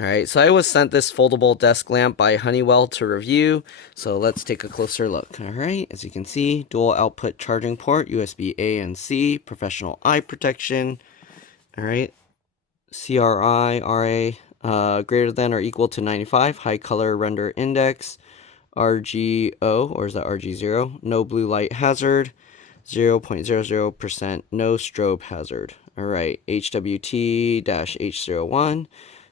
Alright, so I was sent this foldable desk lamp by Honeywell to review, so let's take a closer look. Alright, as you can see, dual output charging port, USB A and C, professional eye protection. Alright, CRI, RA, greater than or equal to 95, high color render index, RGO, or is that RG0? No blue light hazard, 0.00%, no strobe hazard. Alright, HWT-H01.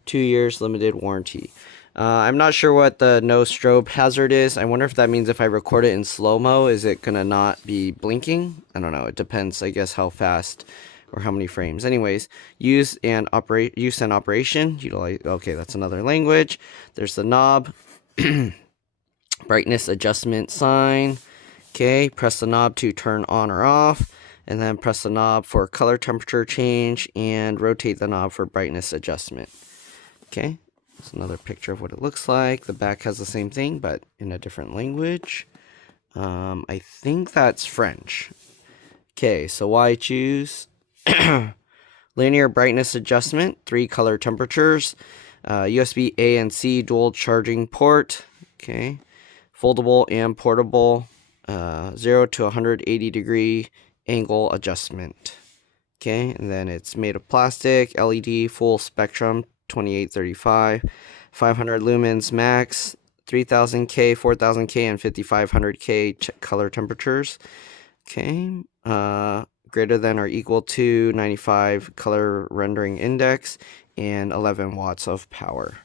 2 years limited warranty. I'm not sure what the no strobe hazard is. I wonder if that means if I record it in slow-mo, is it gonna not be blinking? I don't know. It depends, I guess, how fast or how many frames. Anyways, use and operation. Utilize. Okay, that's another language. There's the knob. Brightness adjustment sign. Okay, press the knob to turn on or off, and then press the knob for color temperature change, and rotate the knob for brightness adjustment. Okay, that's another picture of what it looks like. The back has the same thing, but in a different language. I think that's French. Okay, so why choose? Linear brightness adjustment, 3 color temperatures, USB A and C dual charging port. Okay, foldable and portable, 0 to 180 degree angle adjustment. Okay, and then it's made of plastic, LED, full spectrum, 2835, 500 lumens max, 3000K, 4000K, and 5500K color temperatures. Okay, greater than or equal to 95 color rendering index, and 11 watts of power.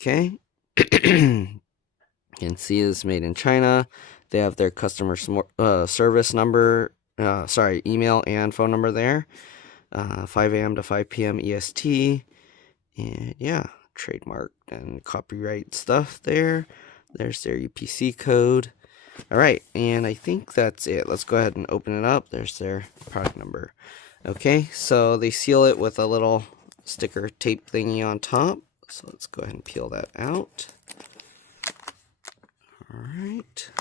Okay, you can see this made in China. They have their customer service number, email and phone number there. 5 a.m. to 5 p.m. EST. And yeah, trademark and copyright stuff there. There's their UPC code. Alright, and I think that's it. Let's go ahead and open it up. There's their product number. Okay, so they seal it with a little sticker tape thingy on top. So let's go ahead and peel that out. Alright.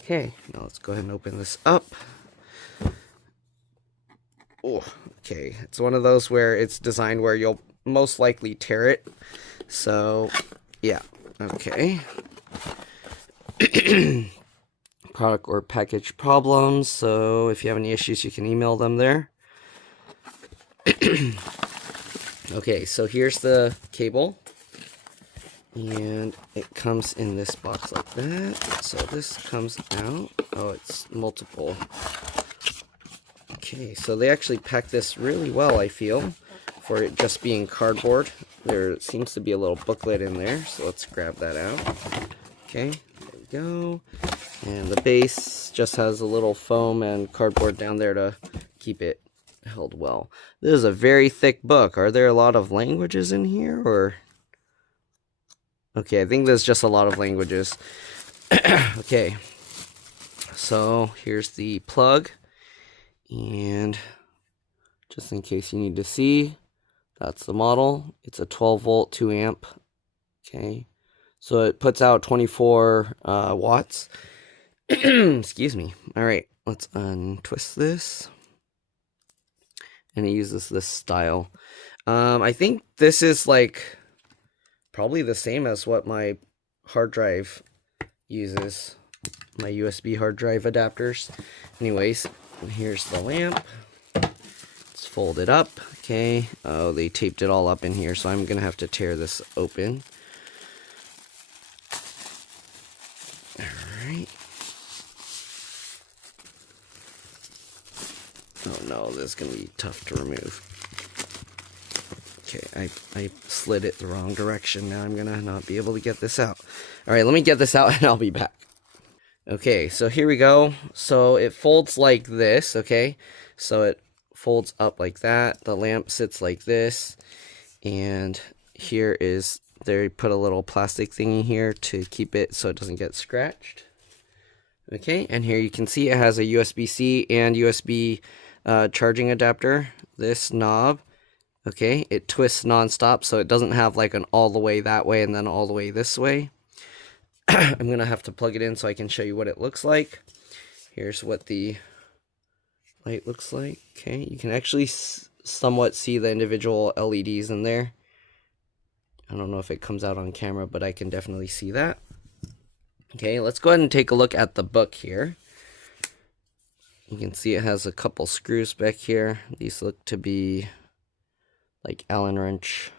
Okay, now let's go ahead and open this up. Oh, okay, it's one of those where it's designed where you'll most likely tear it. So, yeah, okay. Product or package problems. So, if you have any issues, you can email them there. Okay, so here's the cable. And it comes in this box like that. So this comes out. Oh, it's multiple. Okay, so they actually packed this really well, I feel, for it just being cardboard. There seems to be a little booklet in there, so let's grab that out. Okay, there we go. And the base just has a little foam and cardboard down there to keep it held well. This is a very thick book. Are there a lot of languages in here, or... Okay, I think there's just a lot of languages. Okay, so here's the plug. And just in case you need to see, that's the model. It's a 12 volt, 2 amp. Okay, so it puts out 24 watts. Excuse me. All right, let's untwist this. And it uses this style. I think this is like probably the same as what my hard drive uses. My USB hard drive adapters. Anyways. And here's the lamp. It's folded up. Okay. Oh, they taped it all up in here, so I'm going to have to tear this open. Alright. Oh no, this is going to be tough to remove. Okay, I slid it the wrong direction. Now I'm going to not be able to get this out. Alright, let me get this out and I'll be back. Okay, so here we go. So it folds like this, okay? So it folds up like that. The lamp sits like this. And here is, they put a little plastic thingy here to keep it so it doesn't get scratched. Okay, and here you can see it has a USB-C and USB charging adapter. This knob, okay, it twists non-stop, so it doesn't have like an all the way that way and then all the way this way. I'm going to have to plug it in so I can show you what it looks like. Here's what the light looks like. Okay, you can actually somewhat see the individual LEDs in there. I don't know if it comes out on camera, but I can definitely see that. Okay, let's go ahead and take a look at the book here. You can see it has a couple screws back here. These look to be like Allen wrench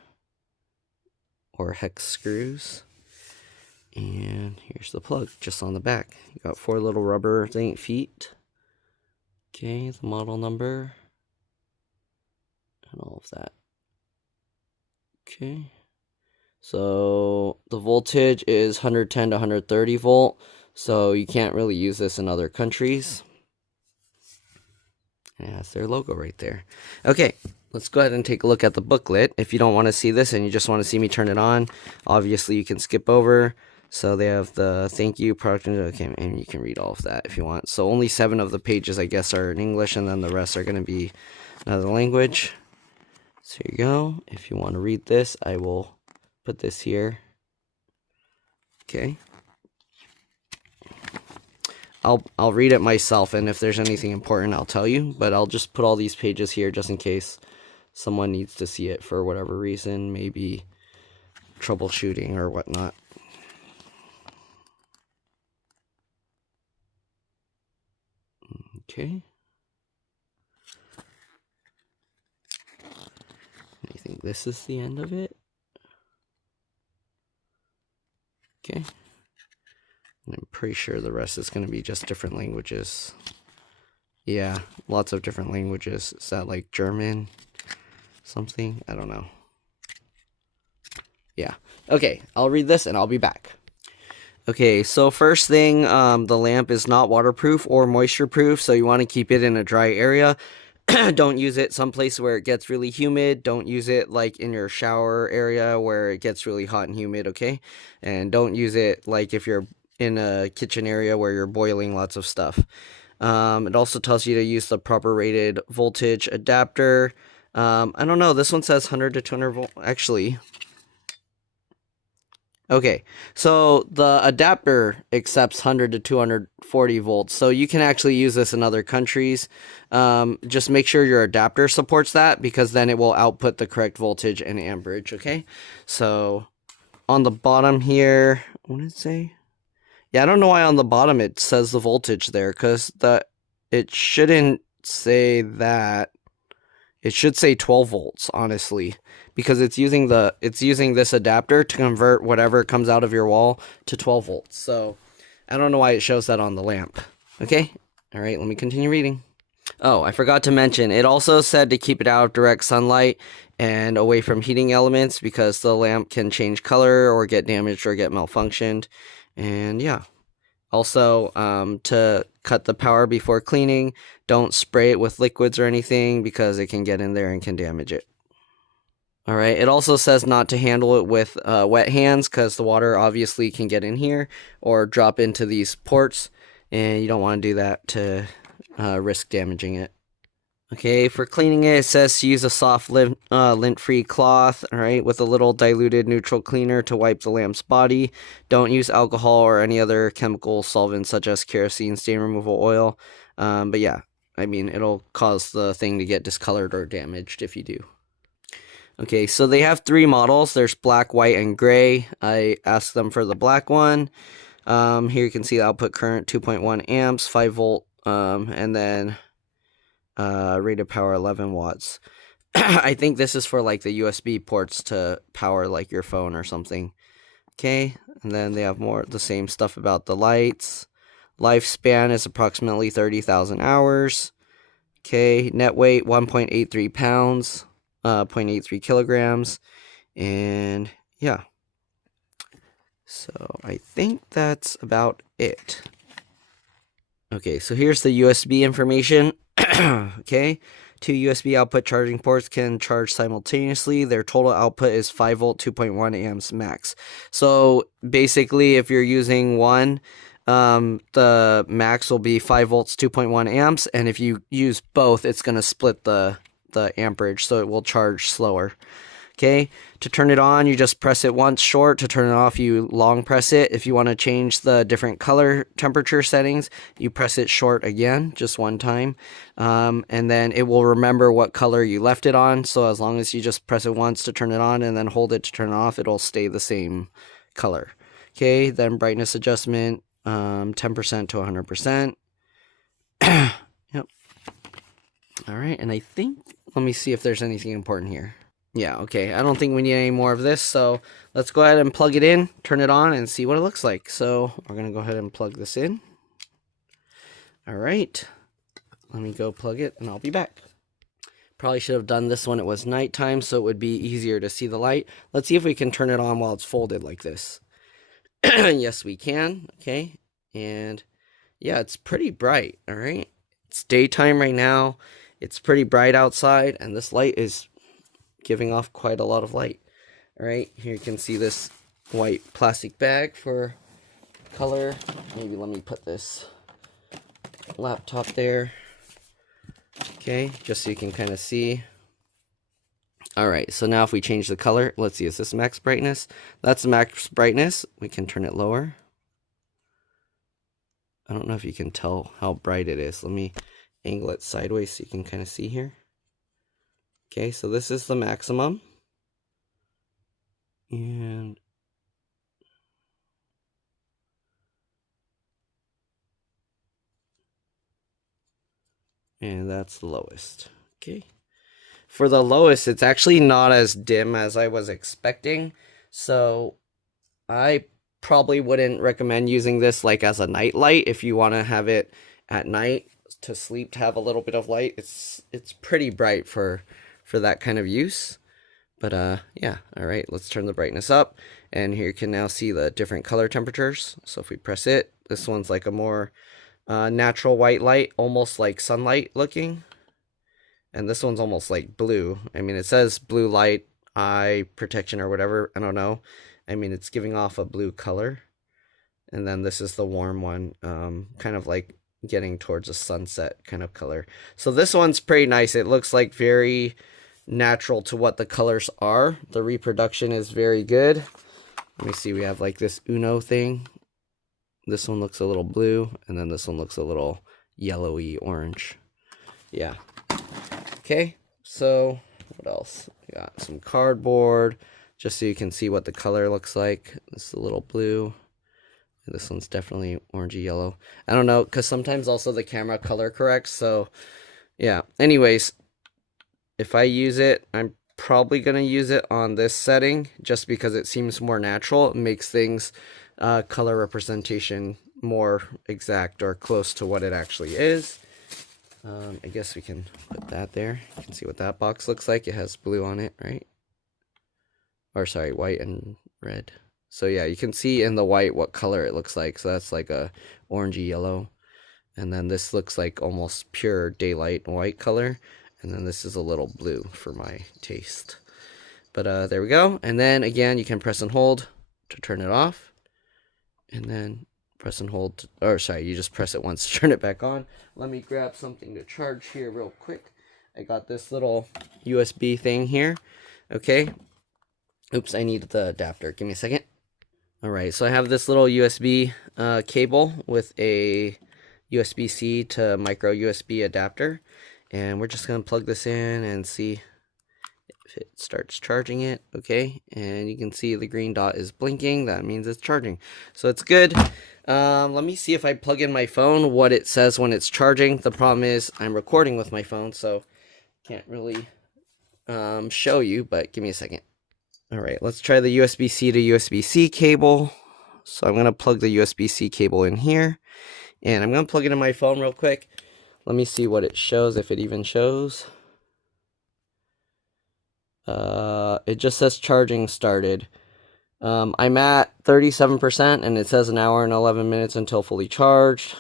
or hex screws. And here's the plug just on the back. You got 4 little rubber feet. Okay, the model number and all of that. Okay, so the voltage is 110 to 130 volt, so you can't really use this in other countries. And it has their logo right there. Okay, let's go ahead and take a look at the booklet. If you don't want to see this and you just want to see me turn it on, obviously you can skip over. So they have the thank you, product, okay, and you can read all of that if you want. So only 7 of the pages, I guess, are in English, and then the rest are going to be another language. So here you go. If you want to read this, I will put this here. Okay. I'll read it myself, and if there's anything important, I'll tell you. But I'll just put all these pages here just in case someone needs to see it for whatever reason, maybe troubleshooting or whatnot. Okay. I think this is the end of it. Okay. And I'm pretty sure the rest is going to be just different languages. Yeah, lots of different languages. Is that like German? Something? I don't know. Yeah. Okay, I'll read this and I'll be back. Okay, so first thing, the lamp is not waterproof or moisture proof, so you want to keep it in a dry area. Don't use it someplace where it gets really humid. Don't use it like in your shower area where it gets really hot and humid, okay? And don't use it like if you're in a kitchen area where you're boiling lots of stuff. It also tells you to use the proper rated voltage adapter. I don't know, this one says 100 to 200 volt, actually. Okay, so the adapter accepts 100 to 240 volts, so you can actually use this in other countries. Just make sure your adapter supports that, because then it will output the correct voltage and amperage, okay? So, on the bottom here, what did it say? Yeah, I don't know why on the bottom it says the voltage there, because it shouldn't say that. It should say 12 volts, honestly, because it's using this adapter to convert whatever comes out of your wall to 12 volts. So I don't know why it shows that on the lamp. Okay, all right, let me continue reading. Oh, I forgot to mention, it also said to keep it out of direct sunlight and away from heating elements, because the lamp can change color or get damaged or get malfunctioned. And yeah. Also, to cut the power before cleaning, don't spray it with liquids or anything, because it can get in there and can damage it. Alright, it also says not to handle it with wet hands, because the water obviously can get in here or drop into these ports, and you don't want to do that to risk damaging it. Okay, for cleaning it, it says to use a soft lint-free cloth, alright, with a little diluted neutral cleaner to wipe the lamp's body. Don't use alcohol or any other chemical solvent such as kerosene, stain removal oil. But yeah, I mean, it'll cause the thing to get discolored or damaged if you do. Okay, so they have 3 models. There's black, white, and gray. I asked them for the black one. Here you can see the output current, 2.1 amps, 5 volt, and then rated power 11 watts. I think this is for like the USB ports to power like your phone or something. Okay, and then they have the same stuff about the lights. Lifespan is approximately 30,000 hours. Okay, net weight 1.83 pounds, 0.83 kilograms, and yeah. So I think that's about it. Okay, so here's the USB information. Okay, 2 USB output charging ports can charge simultaneously. Their total output is 5 volt, 2.1 amps max. So basically, if you're using one, the max will be 5 volts, 2.1 amps, and if you use both, it's going to split the amperage, so it will charge slower. Okay, to turn it on, you just press it once short. To turn it off, you long press it. If you want to change the different color temperature settings, you press it short again, just one time. And then it will remember what color you left it on. So as long as you just press it once to turn it on and then hold it to turn it off, it'll stay the same color. Okay, then brightness adjustment, 10% to 100%. Yep. All right, and I think, let me see if there's anything important here. Yeah, okay, I don't think we need any more of this, so let's go ahead and plug it in, turn it on, and see what it looks like. So we're going to go ahead and plug this in. All right, let me go plug it, and I'll be back. Probably should have done this when it was nighttime, so it would be easier to see the light. Let's see if we can turn it on while it's folded like this. Yes, we can. Okay, and yeah, it's pretty bright. All right, it's daytime right now. It's pretty bright outside, and this light is giving off quite a lot of light. All right, here you can see this white plastic bag for color. Maybe let me put this laptop there. Okay, just so you can kind of see. All right, so now if we change the color, let's see, is this max brightness? That's max brightness. We can turn it lower. I don't know if you can tell how bright it is. Let me angle it sideways so you can kind of see here. Okay, so this is the maximum. And that's the lowest. Okay. For the lowest, it's actually not as dim as I was expecting. So I probably wouldn't recommend using this like as a night light if you want to have it at night to sleep, to have a little bit of light. It's pretty bright for that kind of use. But yeah, all right, let's turn the brightness up, and here you can now see the different color temperatures. So if we press it, this one's like a more natural white light, almost like sunlight looking, and this one's almost like blue. I mean, it says blue light eye protection or whatever, I don't know. I mean, it's giving off a blue color. And then this is the warm one, kind of like getting towards a sunset kind of color. So this one's pretty nice. It looks like very natural to what the colors are. The reproduction is very good. Let me see, we have like this Uno thing. This one looks a little blue, and then this one looks a little yellowy orange. Yeah. Okay, so what else? We got some cardboard, just so you can see what the color looks like. This is a little blue. This one's definitely orangey yellow. I don't know, because sometimes also the camera color corrects. So yeah, anyways, if I use it, I'm probably going to use it on this setting just because it seems more natural. It makes things color representation more exact or close to what it actually is. I guess we can put that there. You can see what that box looks like. It has blue on it, right? Or sorry, white and red. So yeah, you can see in the white what color it looks like. So that's like a orangey yellow. And then this looks like almost pure daylight white color. And then this is a little blue for my taste. But there we go. And then again, you can press and hold to turn it off. And then press and hold, or sorry, you just press it once to turn it back on. Let me grab something to charge here real quick. I got this little USB thing here. Okay. Oops, I need the adapter. Give me a second. All right, so I have this little USB cable with a USB-C to micro USB adapter. And we're just going to plug this in and see if it starts charging it. Okay, and you can see the green dot is blinking. That means it's charging. So it's good. Let me see if I plug in my phone, what it says when it's charging. The problem is I'm recording with my phone, so can't really show you, but give me a second. All right, let's try the USB-C to USB-C cable. So I'm going to plug the USB-C cable in here, and I'm going to plug it in my phone real quick. Let me see what it shows, if it even shows. It just says charging started. I'm at 37%, and it says an hour and 11 minutes until fully charged.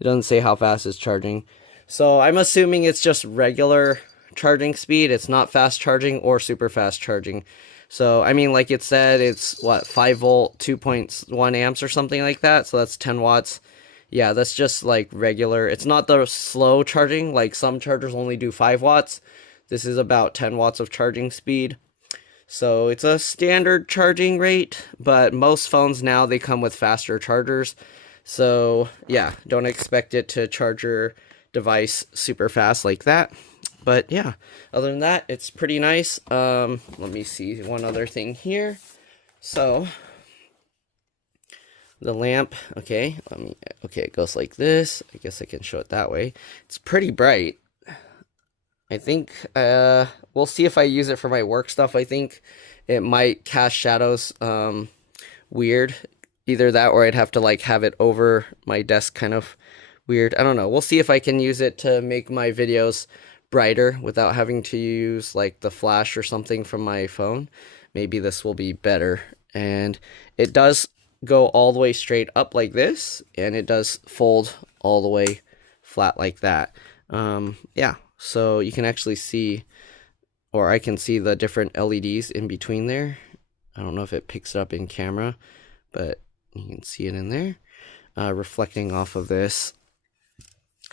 It doesn't say how fast it's charging. So I'm assuming it's just regular charging speed. It's not fast charging or super fast charging. So, I mean, like it said, it's, what, 5 volt, 2.1 amps or something like that. So that's 10 watts. Yeah, that's just like regular. It's not the slow charging. Like some chargers only do 5 watts. This is about 10 watts of charging speed. So it's a standard charging rate, but most phones now, they come with faster chargers. So yeah, don't expect it to charge your device super fast like that. But yeah, other than that, it's pretty nice. Let me see one other thing here. So the lamp, okay, it goes like this. I guess I can show it that way. It's pretty bright. I think we'll see if I use it for my work stuff. I think it might cast shadows weird. Either that or I'd have to like have it over my desk kind of weird. I don't know. We'll see if I can use it to make my videos brighter without having to use like the flash or something from my phone. Maybe this will be better. And it does go all the way straight up like this, and it does fold all the way flat like that. Yeah. So you can actually see, or I can see the different LEDs in between there. I don't know if it picks it up in camera, but you can see it in there, reflecting off of this.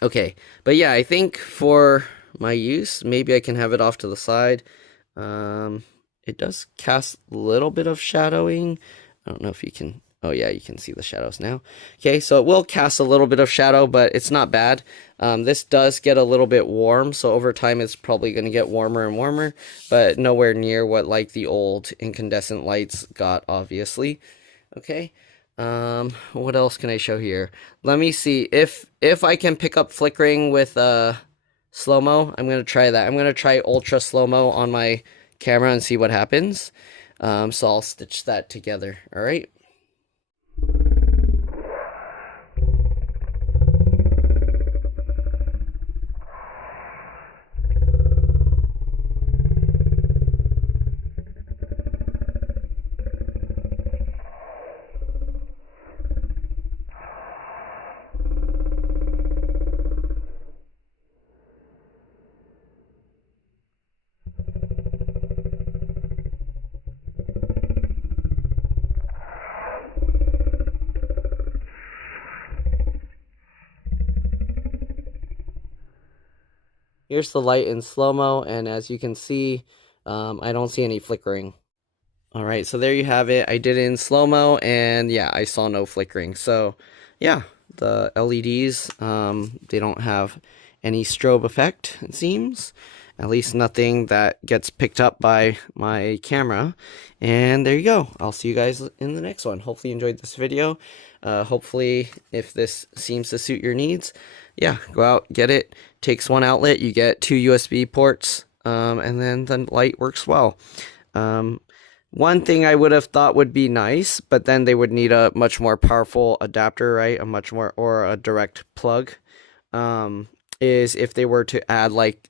Okay, but yeah, I think for my use, maybe I can have it off to the side. It does cast a little bit of shadowing. I don't know if you can... Oh yeah, you can see the shadows now. Okay, so it will cast a little bit of shadow, but it's not bad. This does get a little bit warm, so over time it's probably going to get warmer and warmer, but nowhere near what like the old incandescent lights got, obviously. Okay, what else can I show here? Let me see if I can pick up flickering with slow-mo. I'm going to try that. I'm going to try ultra slow-mo on my camera and see what happens. So I'll stitch that together. All right. Here's the light in slow-mo, and as you can see, I don't see any flickering. Alright, so there you have it. I did it in slow-mo, and yeah, I saw no flickering. So, yeah, the LEDs, they don't have any strobe effect, it seems. At least nothing that gets picked up by my camera. And there you go. I'll see you guys in the next one. Hopefully you enjoyed this video. Hopefully, if this seems to suit your needs, yeah, go out, get it. Takes one outlet, you get 2 USB ports, and then the light works well. One thing I would have thought would be nice, but then they would need a much more powerful adapter, right? Or a direct plug, is if they were to add like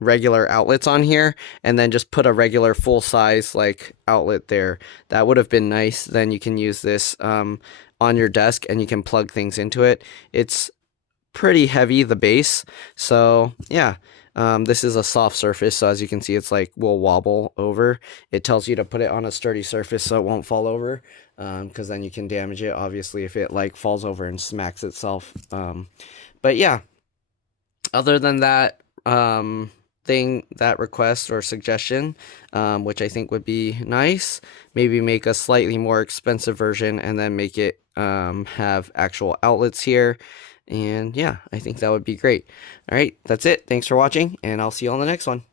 regular outlets on here and then just put a regular full size like outlet there. That would have been nice. Then you can use this on your desk and you can plug things into it. It's pretty heavy, the base, so yeah. This is a soft surface, so as you can see, it's like will wobble over. It tells you to put it on a sturdy surface so it won't fall over, because then you can damage it, obviously, if it like falls over and smacks itself. But yeah, other than that that request or suggestion, which I think would be nice, maybe make a slightly more expensive version and then make it have actual outlets here. And yeah, I think that would be great. All right, that's it. Thanks for watching, and I'll see you on the next one.